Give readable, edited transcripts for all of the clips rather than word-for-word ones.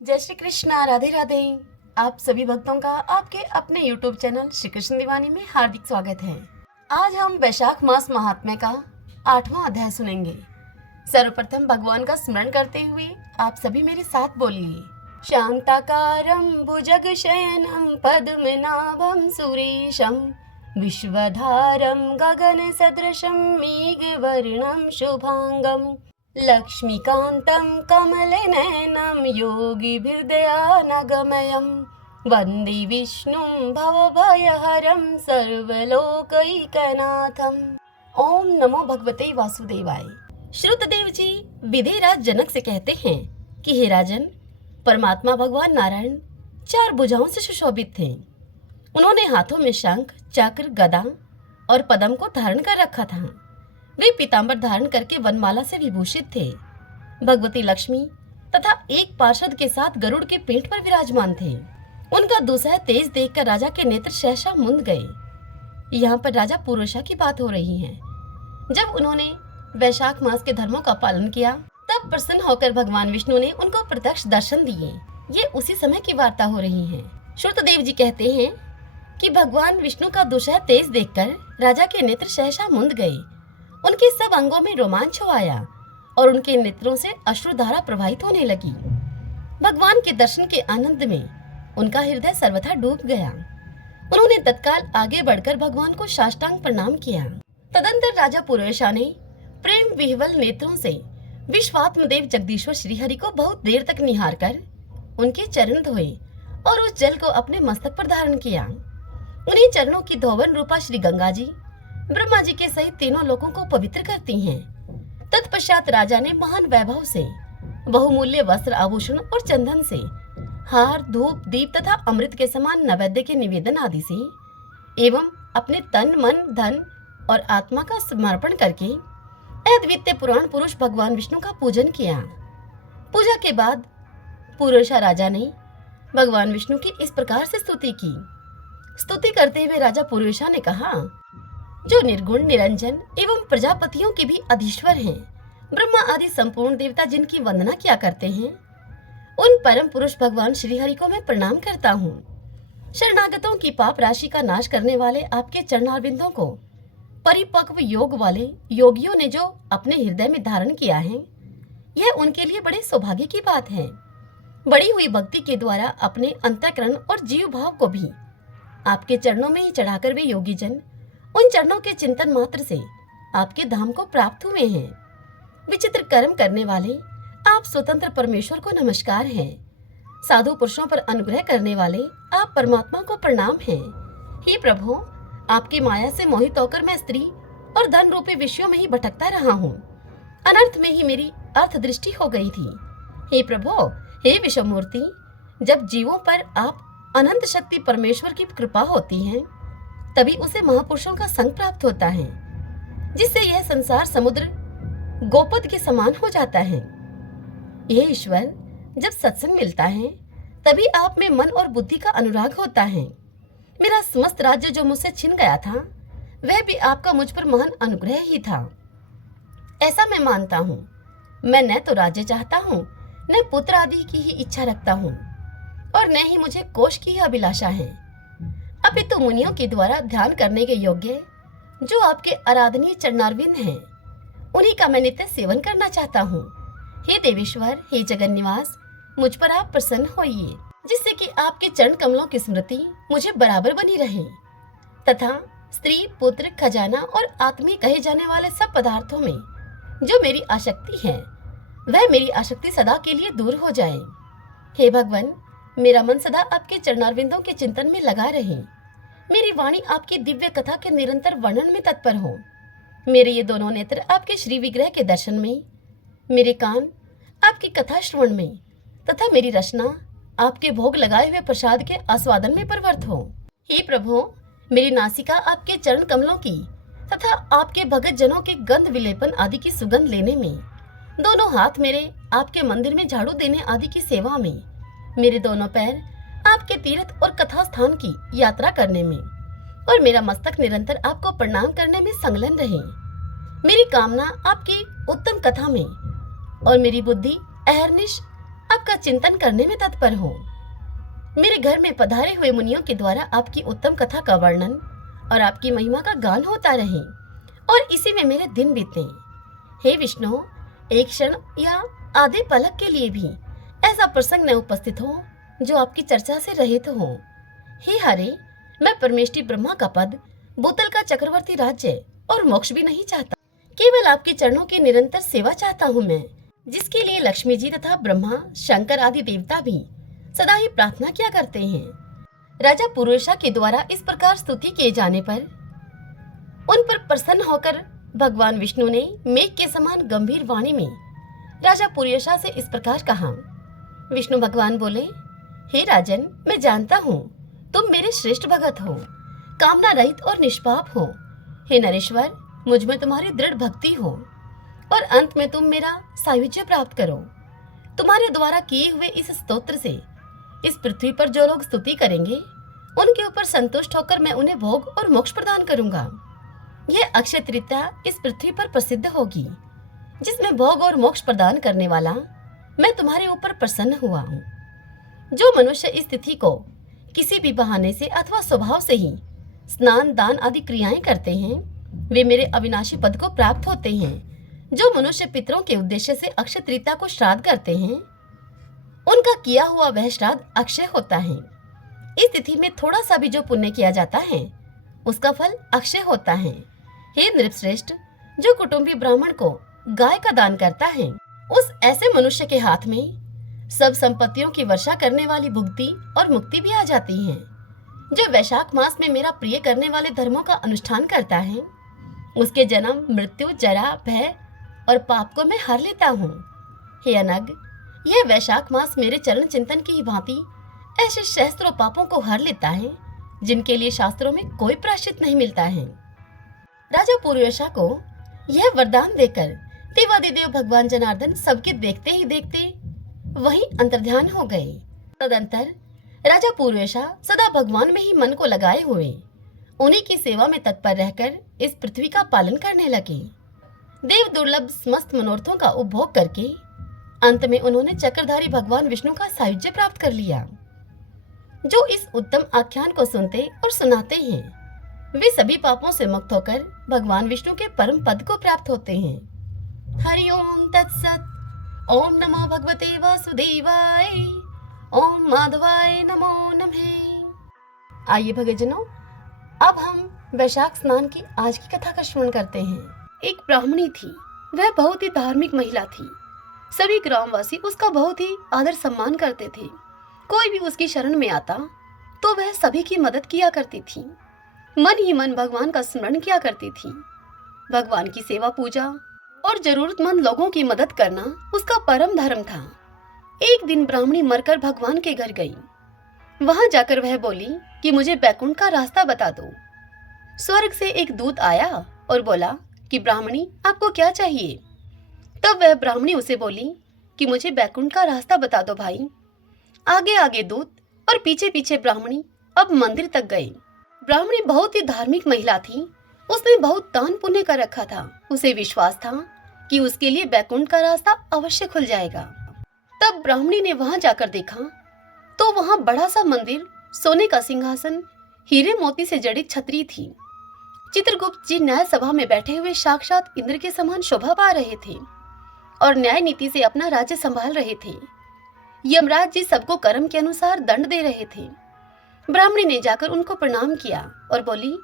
जय श्री कृष्णा, राधे राधे। आप सभी भक्तों का आपके अपने YouTube चैनल श्री कृष्ण दीवानी में हार्दिक स्वागत है। आज हम वैशाख मास महात्म्य का 8वां अध्याय सुनेंगे। सर्वप्रथम भगवान का स्मरण करते हुए आप सभी मेरे साथ बोलिए। शांताकारं भुजगशयनं पद्मनाभं सुरेशं विश्वधारं गगनसदृशं मेघवर्णं शुभांगं लक्ष्मीकान्तं कमलनयनं योगिभिर्दयानगमयं वन्दे विष्णुं भवभयहरं सर्वलोकैकनाथम्। ओम नमो भगवते वासुदेवाय। श्रुतदेव जी विधिराज जनक से कहते हैं कि हे राजन, परमात्मा भगवान नारायण 4 भुजाओं से सुशोभित थे। उन्होंने हाथों में शंख, चक्र, गदा और पद्म को धारण कर रखा था। वे पीतांबर धारण करके वनमाला से विभूषित थे। भगवती लक्ष्मी तथा एक पार्षद के साथ गरुड़ के पीठ पर विराजमान थे। उनका दुसह तेज देखकर राजा के नेत्र सहसा मुंद गए। यहाँ पर राजा पुरुषा की बात हो रही है। जब उन्होंने वैशाख मास के धर्मों का पालन किया, तब प्रसन्न होकर भगवान विष्णु ने उनको प्रत्यक्ष दर्शन दिए। ये उसी समय की वार्ता हो रही है। श्रुतदेव जी कहते हैं कि भगवान विष्णु का दुसह तेज देखकर राजा के नेत्र सहसा मुंद गए। उनके सब अंगों में रोमांच आया और उनके नेत्रों से अश्रुधारा प्रवाहित होने लगी। भगवान के दर्शन के आनंद में उनका हृदय सर्वथा डूब गया। उन्होंने तत्काल आगे बढ़कर भगवान को साष्टांग प्रणाम किया। तदंतर राजा पुरुषा ने प्रेम विह्वल नेत्रों से विश्वात्मदेव जगदीश्वर श्रीहरि को बहुत देर तक निहार कर उनके चरण धोए और उस जल को अपने मस्तक पर धारण किया। उन्हीं चरणों की धोवन रूपा श्री गंगा जी ब्रह्मा जी के सहित तीनों लोगों को पवित्र करती हैं। तत्पश्चात राजा ने महान वैभव से बहुमूल्य वस्त्र, आभूषण और चंदन से हार, धूप, दीप तथा अमृत के समान नैवेद्य के निवेदन आदि से एवं अपने तन, मन, धन और आत्मा का समर्पण करके अद्वितीय पुराण पुरुष भगवान विष्णु का पूजन किया। पूजा के बाद पुरुषा राजा ने भगवान विष्णु की इस प्रकार से स्तुति की। स्तुति करते हुए राजा पुरुषा ने कहा, जो निर्गुण, निरंजन एवं प्रजापतियों के भी अधीश्वर हैं, ब्रह्मा आदि संपूर्ण देवता जिनकी वंदना किया करते हैं, उन परम पुरुष भगवान श्रीहरि को मैं प्रणाम करता हूँ। शरणागतों की पाप राशि का नाश करने वाले आपके चरणारविंदों को परिपक्व योग वाले योगियों ने जो अपने हृदय में धारण किया है, यह उनके लिए बड़े सौभाग्य की बात है। बढ़ी हुई भक्ति के द्वारा अपने अंतःकरण और जीव भाव को भी आपके चरणों में ही चढ़ाकर वे योगी जन उन चरणों के चिंतन मात्र से आपके धाम को प्राप्त हुए हैं। विचित्र कर्म करने वाले आप स्वतंत्र परमेश्वर को नमस्कार है। साधु पुरुषों पर अनुग्रह करने वाले आप परमात्मा को प्रणाम है। हे प्रभु, आपकी माया से मोहित होकर मैं स्त्री और धन रूपी विषयों में ही भटकता रहा हूँ। अनर्थ में ही मेरी अर्थ दृष्टि हो गई थी। हे प्रभु, हे विश्वमूर्ति, जब जीवों पर आप अनंत शक्ति परमेश्वर की कृपा होती है, तभी उसे महापुरुषों का संग प्राप्त होता है, जिससे यह संसार समुद्र गोपद के समान हो जाता है। यह ईश्वर, जब सत्संग मिलता है, तभी आप में मन और बुद्धि का अनुराग होता है। मेरा समस्त राज्य जो मुझसे छिन गया था, वह भी आपका मुझ पर महान अनुग्रह ही था। ऐसा मैं मानता हूँ। मैं न तो राज्य चाहता हूँ, न पुत्र आदि की ही इच्छा रखता हूँ, और न ही मुझे कोष की ही अभिलाषा है। अपितु मुनियों के द्वारा ध्यान करने के योग्य जो आपके आराधनीय चरणारविंद हैं, उन्हीं का मैं नित्य सेवन करना चाहता हूँ। हे देवेश्वर, हे जगन्निवास, मुझ पर आप प्रसन्न होइए, जिससे कि आपके चरण कमलों की स्मृति मुझे बराबर बनी रहे तथा स्त्री, पुत्र, खजाना और आत्मी कहे जाने वाले सब पदार्थों में जो मेरी आसक्ति है, वह मेरी आसक्ति सदा के लिए दूर हो जाए। हे भगवान, मेरा मन सदा आपके चरणारविंदों के चिंतन में लगा रहे। मेरी वाणी आपकी दिव्य कथा के निरंतर वर्णन में तत्पर हो। मेरे ये दोनों नेत्र आपके श्री विग्रह के दर्शन में, मेरे कान आपकी कथा श्रवण में तथा मेरी रचना आपके भोग लगाए हुए प्रसाद के आस्वादन में परवर्त हो। हे प्रभु, मेरी नासिका आपके चरण कमलों की तथा आपके भगत जनों के गंध विलेपन आदि की सुगंध लेने में, दोनों हाथ मेरे आपके मंदिर में झाड़ू देने आदि की सेवा में, मेरे दोनों पैर आपके तीर्थ और कथा स्थान की यात्रा करने में, और मेरा मस्तक निरंतर आपको प्रणाम करने में संलग्न रहे। मेरी कामना आपकी उत्तम कथा में और मेरी बुद्धि अहर्निश आपका चिंतन करने में तत्पर हूँ। मेरे घर में पधारे हुए मुनियों के द्वारा आपकी उत्तम कथा का वर्णन और आपकी महिमा का गान होता रहे और इसी में मेरे दिन बीते। हे विष्णु, एक क्षण या आधे पलक के लिए भी ऐसा प्रसंग न उपस्थित हो जो आपकी चर्चा से रहित हो। हे हरे, मैं परमेष्ठी ब्रह्मा का पद, भूतल का चक्रवर्ती राज्य और मोक्ष भी नहीं चाहता, केवल आपके चरणों की निरंतर सेवा चाहता हूँ मैं, जिसके लिए लक्ष्मी जी तथा ब्रह्मा, शंकर आदि देवता भी सदा ही प्रार्थना किया करते हैं। राजा पुरुषा के द्वारा इस प्रकार स्तुति किए जाने पर उन पर प्रसन्न होकर भगवान विष्णु ने मेघ के समान गंभीर वाणी में राजा पुरुषा से इस प्रकार कहा। विष्णु भगवान बोले, हे राजन, मैं जानता हूँ तुम मेरे श्रेष्ठ भगत हो, कामना रहित और निष्पाप हो। हे नरेश्वर, मुझ में तुम्हारी दृढ़ भक्ति हो और अंत में तुम मेरा सायुज्य प्राप्त करो। तुम्हारे द्वारा किए हुए इस स्तोत्र से इस पृथ्वी पर जो लोग स्तुति करेंगे उनके ऊपर संतुष्ट होकर मैं उन्हें भोग और मोक्ष प्रदान करूंगा। यह अक्षय तृतीया इस पृथ्वी पर प्रसिद्ध होगी, जिसमें भोग और मोक्ष प्रदान करने वाला मैं तुम्हारे ऊपर प्रसन्न हुआ हूँ। जो मनुष्य इस तिथि को किसी भी बहाने से अथवा स्वभाव से ही स्नान, दान आदि क्रियाएं करते हैं, वे मेरे अविनाशी पद को प्राप्त होते हैं। जो मनुष्य पितरों के उद्देश्य से अक्षय तृतीया को श्राद्ध करते हैं, उनका किया हुआ वह श्राद्ध अक्षय होता है। इस तिथि में थोड़ा सा भी जो पुण्य किया जाता है उसका फल अक्षय होता है। हे नृपश्रेष्ठ, जो कुटुंबी ब्राह्मण को गाय का दान करता है, उस ऐसे मनुष्य के हाथ में सब संपत्तियों की वर्षा करने वाली भुक्ति और मुक्ति भी आ जाती है। जो वैशाख मास में मेरा प्रिय करने वाले धर्मों का अनुष्ठान करता है, उसके जन्म, मृत्यु, जरा, भय और पाप को मैं हर लेता हूँ। हे अनग, यह वैशाख मास मेरे चरण चिंतन की ही भांति ऐसे सहस्त्रों पापों को हर लेता है जिनके लिए शास्त्रों में कोई प्रायश्चित नहीं मिलता है। राजा पुरुषा को यह वरदान देकर देवादिदेव भगवान जनार्दन सबके देखते ही देखते वहीं अंतर्ध्यान हो गए। तदंतर राजा पुरुषा सदा भगवान में ही मन को लगाए हुए उन्हीं की सेवा में तत्पर रहकर इस पृथ्वी का पालन करने लगे। देव दुर्लभ समस्त मनोरथों का उपभोग करके अंत में उन्होंने चक्रधारी भगवान विष्णु का सायुज्य प्राप्त कर लिया। जो इस उत्तम आख्यान को सुनते और सुनाते हैं, वे सभी पापों से मुक्त होकर भगवान विष्णु के परम पद को प्राप्त होते हैं। हरि ओम तत्सत। ओम नमो भगवते वासुदेवाय। ओम माधवाय नमो नमः। आइए भगतजनों, अब हम वैशाख स्नान की आज की कथा का श्रवण करते हैं। एक ब्राह्मणी थी, वह बहुत ही धार्मिक महिला थी। सभी ग्रामवासी उसका बहुत ही आदर सम्मान करते थे। कोई भी उसकी शरण में आता तो वह सभी की मदद किया करती थी। मन ही मन भगवान का स्मरण किया करती थी। भगवान की सेवा, पूजा और जरूरतमंद लोगों की मदद करना उसका परम धर्म था। एक दिन ब्राह्मणी मरकर भगवान के घर गई। वहां जाकर वह बोली कि मुझे बैकुंठ का रास्ता बता दो। स्वर्ग से एक दूत आया और बोला कि ब्राह्मणी, आपको क्या चाहिए? तब वह ब्राह्मणी उसे बोली कि मुझे बैकुंठ का रास्ता बता दो भाई। आगे आगे दूत और पीछे पीछे ब्राह्मणी अब मंदिर तक गए। ब्राह्मणी बहुत ही धार्मिक महिला थी। उसने बहुत दान पुण्य कर रखा था। उसे विश्वास था कि उसके लिए बैकुंठ का रास्ता अवश्य खुल जाएगा। तब ब्राह्मणी ने वहां जाकर देखा तो वहां बड़ा सा मंदिर, सोने का सिंहासन, हीरे मोती से जड़ी छतरी थी। चित्रगुप्त जी न्याय सभा में बैठे हुए साक्षात इंद्र के समान शोभा पा रहे थे और न्याय नीति से अपना राज्य संभाल रहे थे। यमराज जी सबको कर्म के अनुसार दंड दे रहे थे। ब्राह्मणी ने जाकर उनको प्रणाम किया और बोली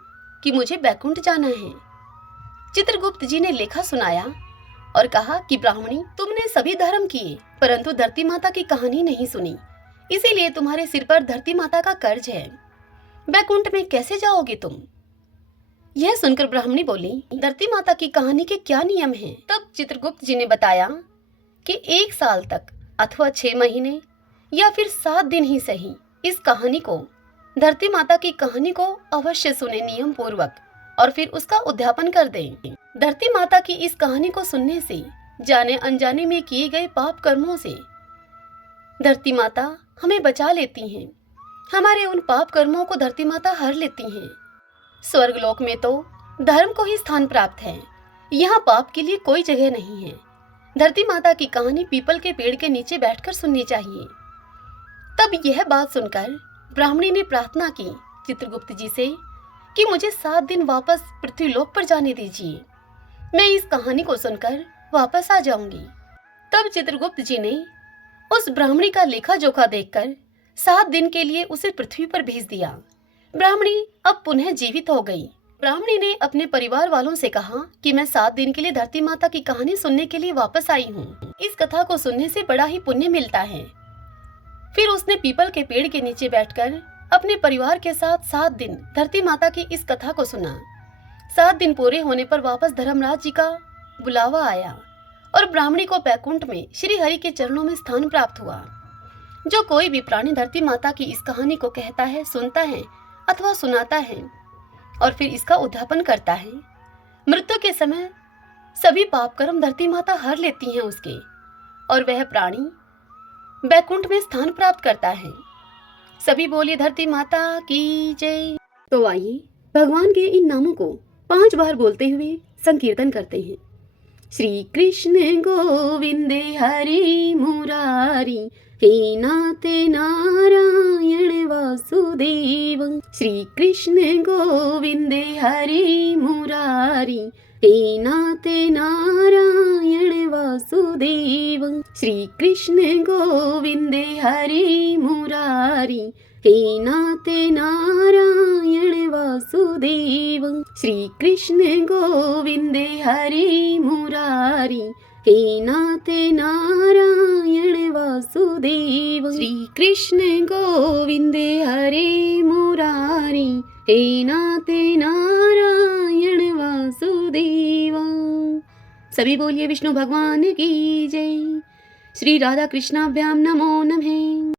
कि मुझे बैकुंठ जाना है। चित्रगुप्त जी ने लेखा सुनाया और कहा कि ब्राह्मणी, तुमने सभी धर्म किए परंतु धरती माता की कहानी नहीं सुनी, इसीलिए तुम्हारे सिर पर धरती माता का कर्ज है। बैकुंठ में कैसे जाओगे तुम? यह सुनकर ब्राह्मणी बोली, धरती माता की कहानी के क्या नियम हैं? तब चित्रगुप्त जी ने बताया कि 1 साल तक अथवा 6 महीने या फिर 7 दिन ही सही, इस कहानी को, धरती माता की कहानी को अवश्य सुने नियम पूर्वक और फिर उसका उद्यापन कर दें। धरती माता की इस कहानी को सुनने से जाने अनजाने में किए गए पाप कर्मों से धरती माता हमें बचा लेती हैं। हमारे उन पाप कर्मों को धरती माता हर लेती हैं। स्वर्गलोक में तो धर्म को ही स्थान प्राप्त है। यहाँ पाप के लिए कोई जगह नहीं है। धरती माता की कहानी पीपल के पेड़ के नीचे बैठकर सुननी चाहिए। तब यह बात सुनकर ब्राह्मणी ने प्रार्थना की चित्रगुप्त जी से कि मुझे 7 दिन वापस पृथ्वीलोक पर जाने दीजिए, मैं इस कहानी को सुनकर वापस आ जाऊंगी। तब चित्रगुप्त जी ने उस ब्राह्मणी का लेखा जोखा देखकर 7 दिन के लिए उसे पृथ्वी पर भेज दिया। ब्राह्मणी अब पुनः जीवित हो गई। ब्राह्मणी ने अपने परिवार वालों से कहा कि मैं 7 दिन के लिए धरती माता की कहानी सुनने के लिए वापस आई हूँ। इस कथा को सुनने से बड़ा ही पुण्य मिलता है। फिर उसने पीपल के पेड़ के नीचे बैठकर अपने परिवार के साथ 7 दिन धरती माता की इस कथा को सुना। 7 दिन पूरे होने पर वापस धर्मराज जी का बुलावा आया और ब्राह्मणी को बैकुंठ में श्री हरि के चरणों में स्थान प्राप्त हुआ। जो कोई भी प्राणी धरती माता की इस कहानी को कहता है, सुनता है अथवा सुनाता है और फिर इसका उद्यापन करता है, मृत्यु के समय सभी पाप कर्म धरती माता हर लेती हैं उसके, और वह प्राणी बैकुंठ में स्थान प्राप्त करता है। सभी बोलिए धरती माता की जय। तो आइए भगवान के इन नामों को 5 बार बोलते हुए संकीर्तन करते हैं। श्री कृष्ण गोविंदे हरि मुरारी, हे नाथ नारायण वासुदेव। श्री कृष्ण गोविंदे हरि मुरारी, हे नाथ नारायण वासुदेव। श्री कृष्ण गोविंदे हरि मुरारी, हे नाथ नारायण वासुदेव। श्री कृष्ण गोविंदे हरि मुरारी, हे नाथ नारायण वासुदेव। श्री कृष्ण गोविंदे हरि मुरारी, हे नाथ नारायण वासुदेव। सभी बोलिए विष्णु भगवान की जय। श्री राधा कृष्णाभ्याम नमो नमः।